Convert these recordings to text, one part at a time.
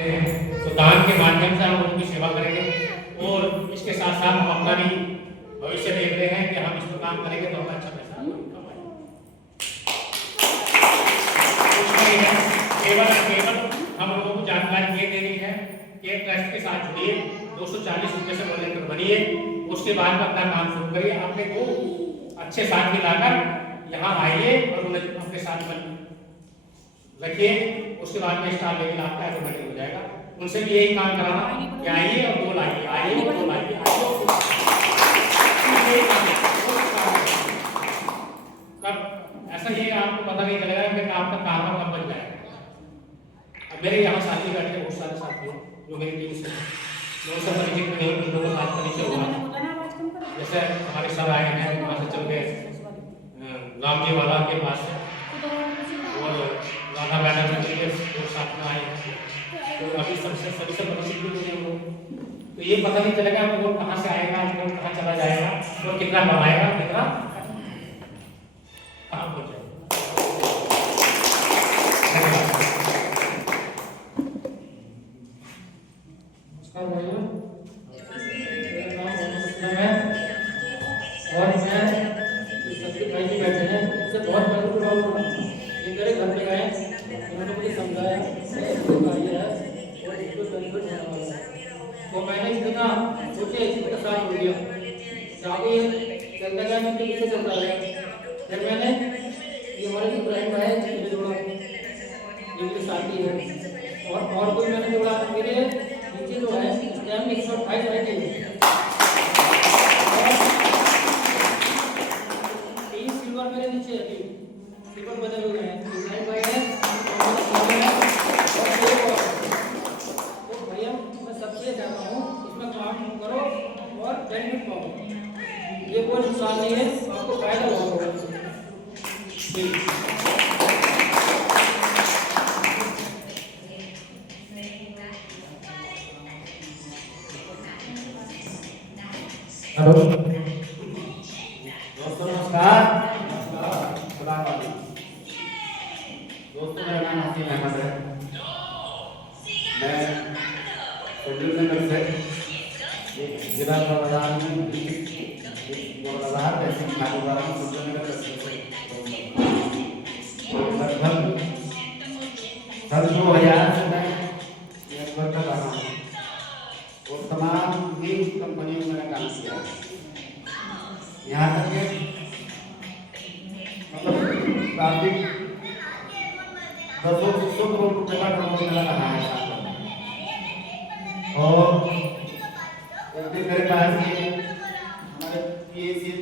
तो दान के माध्यम से हम उनकी सेवा करेंगे और इसके साथ साथ हम अपना भी भविष्य देख रहे हैं कि हम इस पर काम करेंगे तो हम अच्छा पैसा कमाएंगे। केवल हम लोगों को जानकारी ये देनी है कि ट्रस्ट के साथ जुड़िए, 240 रुपये से वॉलंटियर बनिए, उसके बाद में अपना काम शुरू करिए। अपने को अच्छे साथी लाकर यहाँ आइए और उन्हें अपने साथ रखिए, उसके बाद में स्टार लेवल आपका ऑटोमेटिक हो जाएगा। उनसे भी यही काम कराना कि आइए और दो लाइए, आइए और दो लाइए, कब ऐसा ही आपको पता नहीं चलेगा कि आपका काम कब बन जाएगा। अब मेरे यहाँ साथी बैठे बहुत सारे साथी हैं जो मेरी टीम से, मैं उनसे परिचित नहीं हूँ, उन लोगों के साथ परिचय हुआ। जैसे हमारे सर आए हैं वहाँ से चल के राम जी वाला के पास और राधा मैडम के साथ में आए हैं, तो अभी सबसे परिचित भी नहीं हम लोग। तो ये पता नहीं चलेगा वो कहाँ से आएगा, वो कहाँ चला जाएगा और कितना कमाएगा, कितना काम हो जाएगा। नमस्कार भाइयों, मेरा नाम मोहम्मद है और मैं सत्य भाई जी बैठे हैं, इससे बहुत पहले जुड़ा हुआ ये मेरे घर पे आए, उन्होंने मुझे समझाया तो मैंने इतना सोचे इतना साथ हो गया चाबी चलता गया, मैं पीछे चलता गया। फिर मैंने ये हमारे जो ब्रांड है ये जोड़ा, ये मेरे साथी है और कोई मैंने जोड़ा। मेरे नीचे जो है स्टैम्प 128 आईटी है, 3 सिल्वर मेरे नीचे अभी सिल्वर बदल हुए हैं, डिजाइन भाई है तो भैया मैं सबसे चाहता हूँ इसमें काम करो और बेनिफिट पाओ, ये कोई नुकसान नहीं है, आपको फायदा होगा। हेलो दोस्तों, नमस्कार। दोस्तों मेरा नाम हसीम अहमद है, मैं नगर से जिला बाजार में बाजार तहसील खालीवाड़ा नगर लगभग 2000 से मैं नेटवर्क कर रहा हूँ और तमाम ही कंपनियों में काम किया। यहाँ तक कि मतलब काफी 200 करोड़ रुपए का टर्नओवर मेरा रहा है। और मेरे पास हमारे पीएसी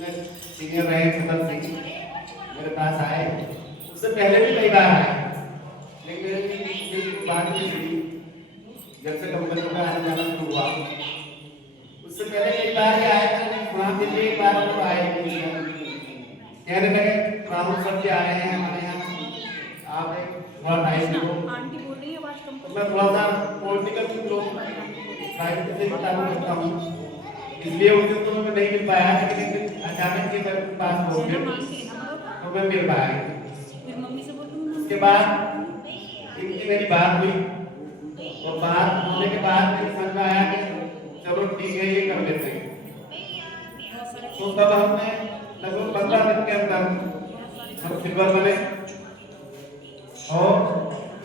में सीनियर रहे छतर सिंह मेरे पास आए, उससे पहले भी कई बार आए, लेकिन मेरी बात नहीं हुई जब से कंपनी का आने जाना शुरू हुआ। उससे पहले कई बार आए थे वहाँ पे, एक बार वो आए कहने लगे राहुल सर जी आ रहे हैं हमारे यहाँ, आप एक थोड़ा टाइम दो। मैं थोड़ा सा पॉलिटिकल साइड से ताल्लुक रखता हूँ, इसलिए उस दिन तो मैं नहीं मिल पाया, लेकिन अचानक से मेरे पास हो गया तो मैं मिल पाया। उसके बाद इनकी मेरी बात हुई और बात होने के बाद मेरे समझ में आया कि चलो ठीक है ये कर लेते हैं। तो तब हमने लगभग 15 दिन के अंदर हम सिल्वर बने और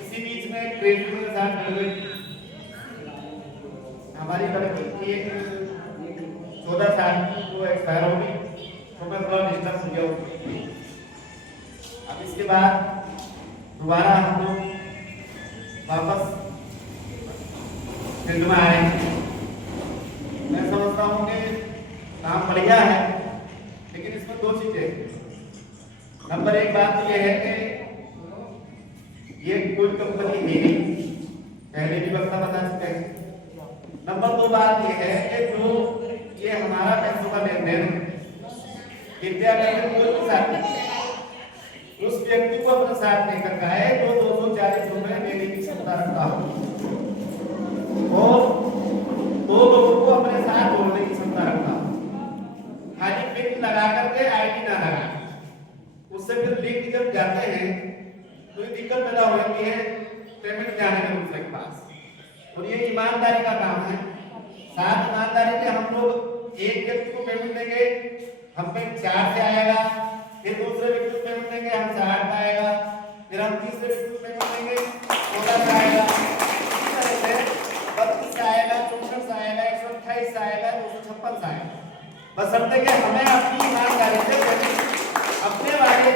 इसी बीच में ट्रेनिंग के साथ कर गई हमारी तरफ एक 14 साल की वो एक्सपायर हो गई, तो मैं थोड़ा डिस्टर्ब हो गया। अब इसके बाद दोबारा हम लोग वापस फील्ड में आए। मैं समझता हूँ कि काम बढ़िया है, लेकिन इसमें 2 चीजें। नंबर 1 बात तो यह है कि ये कोई कंपनी है नहीं, पहले भी वक्ता बता चुके हैं। नंबर 2 बात यह है कि जो ये हमारा पैसों का लेन देन कृपया करके कोई भी साथी उस व्यक्ति को अपने साथ लेकर का है जो 240 रुपए देने की क्षमता रखता हो और 2 लोगों को अपने साथ जोड़ने की क्षमता रखता हो। खाली पिन लगा करके आईडी ना लगा, उससे फिर लिंक जब जाते हैं तो ये दिक्कत पैदा हो जाती है। पेमेंट जाने का दूसरे के पास, और ये ईमानदारी का काम है। साथ ईमानदारी में हम लोग एक व्यक्ति को पेमेंट देंगे, हम पे 4 से आएगा, फिर दूसरे व्यक्ति को पेमेंट देंगे, हम 4 का आएगा, फिर हम तीसरे व्यक्ति को पेमेंट देंगे 16 का आएगा, इसी तरह से 32 से आएगा, 64 से आएगा, 128 से आएगा, 256 से आएगा। बशर्ते कि हमें अपनी ईमानदारी से अपने वाले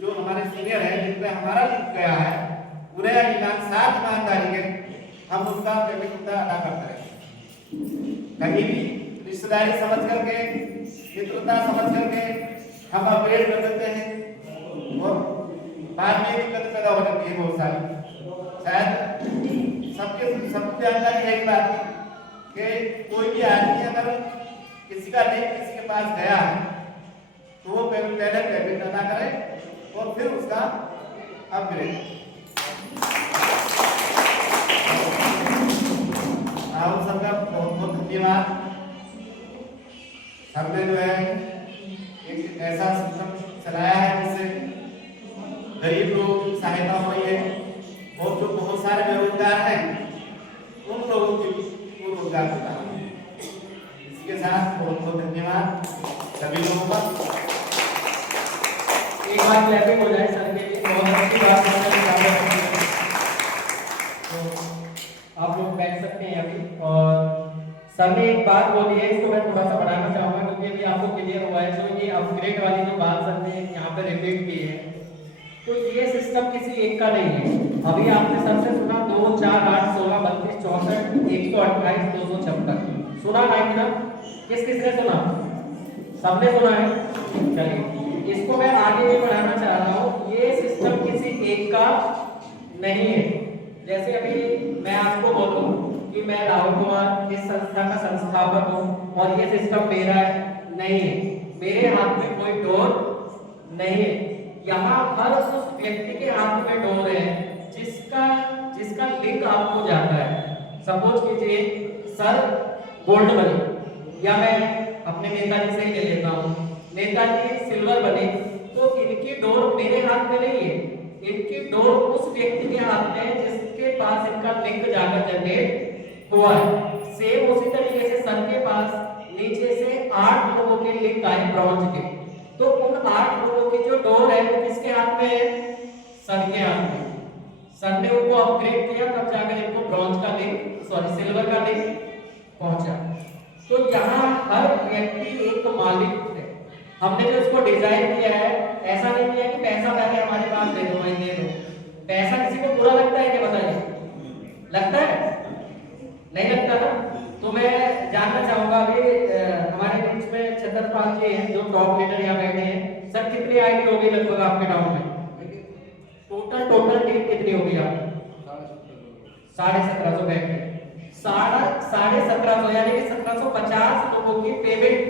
जो हमारे सीनियर है, जिन पे हमारा लिख गया है, उन्हें साथ ईमानदारी के हम उनका पेमेंट अदा करते रहें। कहीं भी रिश्तेदारी समझ करके, मित्रता समझ करके हम अपग्रेड कर देते हैं और बाद में दिक्कत पैदा हो जाती है बहुत सारी। शायद सबकी जानकारी है बात कि कोई भी आदमी अगर किसी का लिंक किसी के पास गया है तो वो पहले पेमेंट अदा करे और फिर उसका अपग्रेड। आप सबका बहुत बहुत धन्यवाद। हमने जो है एक ऐसा सिस्टम चलाया है जिससे गरीब लोगों की सहायता हुई है और जो बहुत सारे बेरोजगार हैं उन लोगों को रोजगार मिला है। इसके साथ बहुत बहुत धन्यवाद सभी लोगों का। एक बार क्लैपिंग हो जाए सर के लिए, बहुत अच्छी बात है। तो आप लोग बैठ सकते हैं अभी। और सर ने एक बात बोली है, इसको मैं थोड़ा सा बढ़ाना चाहूँगा क्योंकि अभी आपको क्लियर हुआ है। जो ये अपग्रेड वाली जो बात सर ने यहाँ पे रिपीट की है, तो ये सिस्टम किसी एक का नहीं है। अभी आपने सर से सुना 2, 4, 8, 16, 32, 64, 128, 256 सुना है ना? किस किसने सुना? सबने सुना है। चलिए इसको मैं आगे भी बढ़ाना चाह रहा हूँ। ये सिस्टम किसी एक का नहीं है। जैसे अभी मैं आपको बोलूं कि मैं राहुल कुमार इस संस्था का संस्थापक हूँ और ये सिस्टम मेरा है, नहीं है। मेरे हाथ में कोई डोर नहीं है। यहाँ हर उस व्यक्ति के हाथ में डोर है जिसका लिंक आपको जाता है। सपोज कीजिए सर गोल्ड बने, या मैं अपने नेताजी से ही ले लेता हूँ, नेताजी सिल्वर बने, तो इनकी डोर मेरे हाथ में नहीं है। इनकी डोर उस व्यक्ति के हाथ में है जिसके पास इनका लिंक जाकर जनरेट हुआ है। सेम उसी तरीके से सर के पास नीचे से 8 लोगों के लिंक आए ब्रॉन्ज के, तो उन 8 लोगों की जो डोर है वो किसके हाथ में है? सर के हाथ में। सर ने उनको अपग्रेड किया तब जाकर इनको ब्रॉन्ज का लिंक, सॉरी सिल्वर का लिंक पहुंचा। तो यहाँ हर व्यक्ति एक मालिक है। हमने जो इसको डिजाइन किया है, ऐसा नहीं किया कि पैसा पहले हमारे पास दे दो, दे दो। पैसा किसी को बुरा लगता है क्या? बताइए, लगता है? नहीं लगता ना? तो मैं जानना चाहूंगा अभी हमारे बीच में छतरपाल जी हैं जो टॉप लीडर यहाँ बैठे हैं। सर कितनी आईडी होगी लगभग आपके टाउन में? टोटल टीम कितनी होगी आपकी? 1750 बैठ के 1750 यानी कि 1750 लोगों की पेमेंट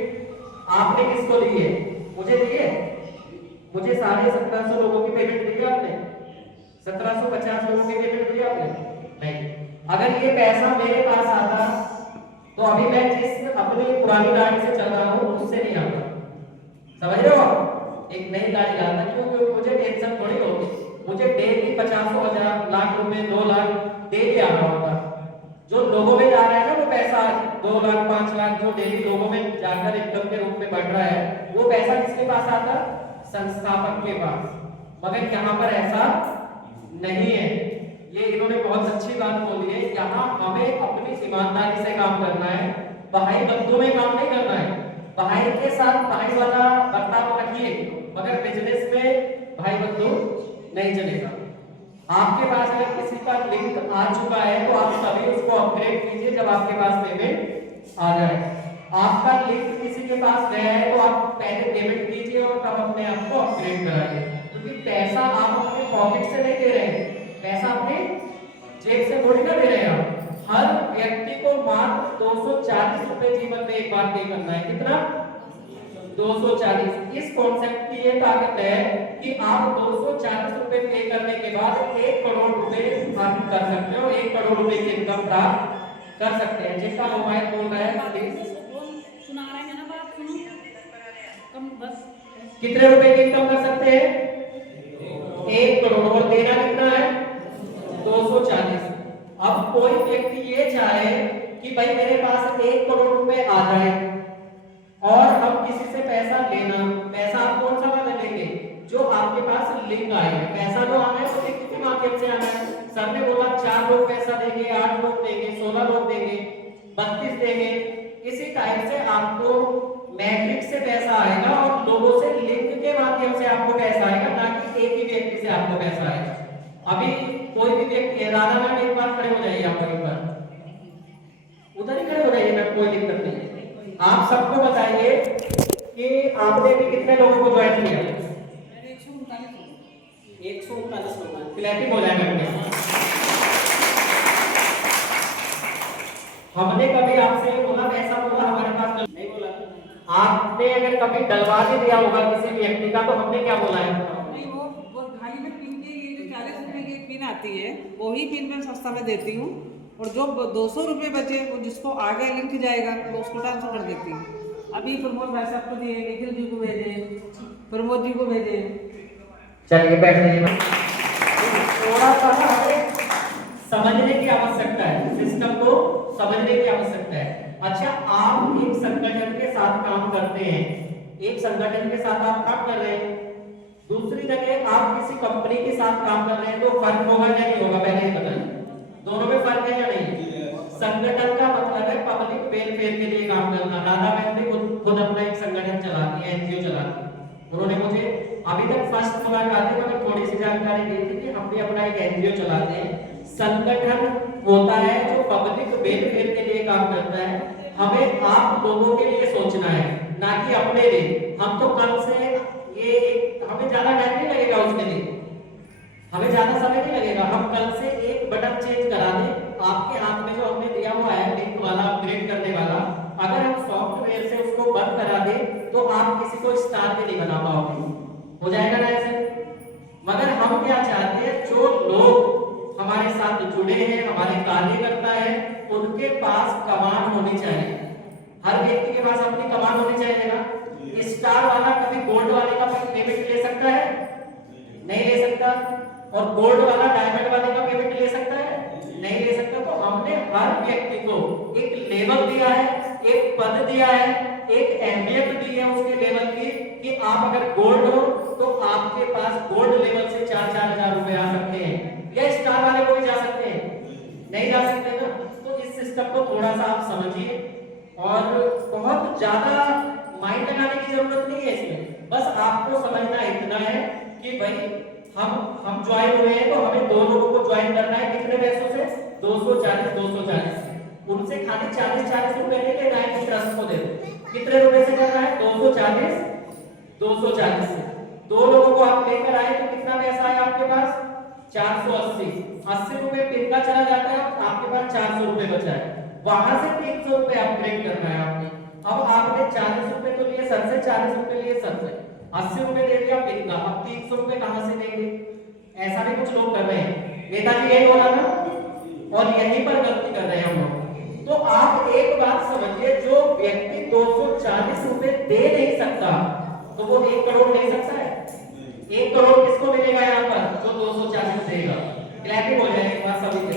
आपने किसको दी है? मुझे दी है। मुझे 1750 लोगों की पेमेंट दी है आपने? 1750 लोगों की पेमेंट दी आपने? नहीं। अगर ये पैसा मेरे पास आता तो अभी मैं जिस अपनी पुरानी गाड़ी से चल रहा हूँ उससे नहीं आता। समझ रहे हो आप? एक नई गाड़ी लाता, क्योंकि मुझे टेंशन थोड़ी होती। मुझे डेली 50,000 लाख रुपए 2 लाख डेली आना होता। जो लोगों में जा रहा है ना वो पैसा 2 लाख 5 लाख जो डेली लोगों में जाकर इनकम के रूप में बढ़ रहा है, वो पैसा किसके पास आता? संस्थापक के पास। मगर यहाँ पर ऐसा नहीं है। ये इन्होंने बहुत अच्छी बात बोली है। यहाँ हमें अपनी ईमानदारी से काम करना है, भाई बंधु में काम नहीं करना है। भाई के साथ भाई वाला बर्ताव रखिए, मगर बिजनेस में भाई बंधु नहीं चलेगा। आपके पास अगर किसी का लिंक आ चुका है तो आप तभी उसको अपग्रेड कीजिए जब आपके पास पेमेंट आ जाए। आपका लिंक किसी के पास गया है तो आप पहले पेमेंट कीजिए और तब अपने आप को अपग्रेड कराइए, क्योंकि पैसा आप अपने पॉकेट से नहीं दे रहे हैं, पैसा अपने जेब से थोड़ी ना दे रहे हैं आप। हर व्यक्ति को मात्र 240 रुपए जीवन में एक बार पे करना है। कितना? 240। इस कॉन्सेप्ट की ये ताकत है कि आप 240 रुपए पे करने के बाद 1 करोड़ रुपए अर्न कर सकते हो, 1 करोड़ रुपए की इनकम प्राप्त कर सकते हैं। जिसका मोबाइल फोन है सुना रहे हैं ना बात, सुनो कम बस। कितने रुपए की इनकम कर सकते हैं? 1 करोड़ और देना कितना है 240। अब कोई व्यक्ति ये चाहे कि भाई मेरे पास 1 करोड़ रुपए आ जाए और हम किसी से पैसा लेना, पैसा आप कौन सा वाला लेंगे जो आपके पास लिंक आए है। पैसा जो आना है तो लिंक के माध्यम से आना है। सर ने बोला 4 लोग पैसा देंगे, 8 लोग देंगे, 16 लोग देंगे, 32 देंगे। इसी टाइप से आपको मैट्रिक्स से पैसा आएगा और लोगों से लिंक के माध्यम से आपको पैसा आएगा, ना कि एक ही व्यक्ति से आपको पैसा आएगा। अभी कोई भी व्यक्ति है, राधा मैम एक बार खड़े हो जाइए, आप वहीं पर उधर ही खड़े हो जाइए मैम, कोई दिक्कत नहीं। आप सबको बताइए कि आपने भी कितने लोगों को ज्वाइन किया? 139 लोग। क्लैपिंग हो जाए मैम। हमने कभी आपसे बोला पैसा बोला हमारे पास नहीं बोला। आपने अगर कभी डलवा भी दिया होगा किसी व्यक्ति का तो हमने क्या बोला है? नहीं, वो घाई में पिन के ये जो 40 रुपए की पिन आती है वही पिन मैं सस्ता में देती हूँ, और जो 200 रुपये बचे वो जिसको आगे लिंक जाएगा तो उसको ट्रांसफर कर देती हूँ। अभी प्रमोद भाई साहब को दिए, निखिल जी को भेजे, प्रमोद जी को भेजे। चलिए बैठ जाइए। थोड़ा सा हमें समझने की आवश्यकता है, सिस्टम को समझने की आवश्यकता है। अच्छा, आप एक संगठन के साथ काम करते हैं, एक संगठन के साथ आप काम कर रहे हैं, दूसरी जगह आप किसी कंपनी के साथ काम कर रहे हैं, तो फर्क होगा या नहीं होगा? पहले ये बताइए, दोनों में फर्क है या नहीं? संगठन का मतलब है पब्लिक वेलफेयर के लिए काम करना। राधा मैम भी खुद अपना एक संगठन चलाती है, एनजीओ चलाती है। उन्होंने मुझे अभी तक फर्स्ट मुलाकात में मगर थोड़ी सी जानकारी दी थी कि हम भी अपना एक एनजीओ चलाते हैं। संगठन होता है जो पब्लिक वेलफेयर के लिए काम करता है। हमें आप लोगों के लिए सोचना है, ना कि अपने लिए। हम तो कल से हमें ज्यादा टाइम नहीं लगेगा उसके लिए, हमें ज्यादा समय नहीं लगेगा। हम कल से एक बटन चेंज करा दें, आपके हाथ में जो हमने दिया हुआ है लिंक वाला, अपग्रेड करने वाला, अगर हम सॉफ्टवेयर से उसको बंद करा दें तो आप किसी को स्टार भी नहीं बना पाओगे। हो जाएगा ना ऐसे? मगर हम क्या चाहते हैं, जो लोग हमारे साथ जुड़े हैं, हमारे कार्यकर्ता है, उनके पास कमांड होनी चाहिए। हर व्यक्ति के पास अपनी कमांड होनी चाहिए ना। स्टार वाला कभी गोल्ड वाले का पेमेंट ले सकता है? नहीं ले सकता। और गोल्ड वाला डायमंड वाले का पेमेंट ले सकता है? नहीं ले सकता। तो हमने हर व्यक्ति को एक लेवल दिया है, एक पद दिया है, एक अहमियत दी है उसके लेवल की, कि आप अगर गोल्ड हो तो आपके पास गोल्ड लेवल से 4-4 हजार रुपए आ सकते हैं, या स्टार वाले को भी जा सकते हैं? नहीं जा सकते ना। तो इस सिस्टम को थोड़ा सा आप समझिए, और बहुत ज्यादा माइंड लगाने की जरूरत नहीं है इसमें। बस आपको समझना इतना है कि भाई हम ज्वाइन हुए हैं तो हमें 2 लोगों को ज्वाइन करना है। कितने पैसों से? 240 से। उनसे खाली 40 रुपए नहीं लेना है कि ट्रस्ट को दे दो। कितने रुपए से करना है? 240 से। 2 लोगों को आप लेकर आए तो कितना पैसा आया आपके पास? 480 रुपए पिन का चला जाता है, आपके पास 400 रुपए बचा है। वहां से 300 रुपए अपग्रेड करना है आपने। अब आपने 40 रुपए तो लिए सर से, 40 रुपए लिए सर से, 80 रुपए दे दिया पिन का। अब 300 रुपए कहां से देंगे? ऐसा भी कुछ लोग कर रहे हैं। नेताजी यही बोला ना, और यहीं पर गलती कर रहे हैं हम लोग। तो आप एक बात समझिए, जो व्यक्ति 240 रुपए दे नहीं सकता तो वो 1 करोड़ ले सकता है? 1 करोड़ किसको मिलेगा यहाँ पर? जो 240 देगा। क्लैपिंग हो जाए एक बार सभी के।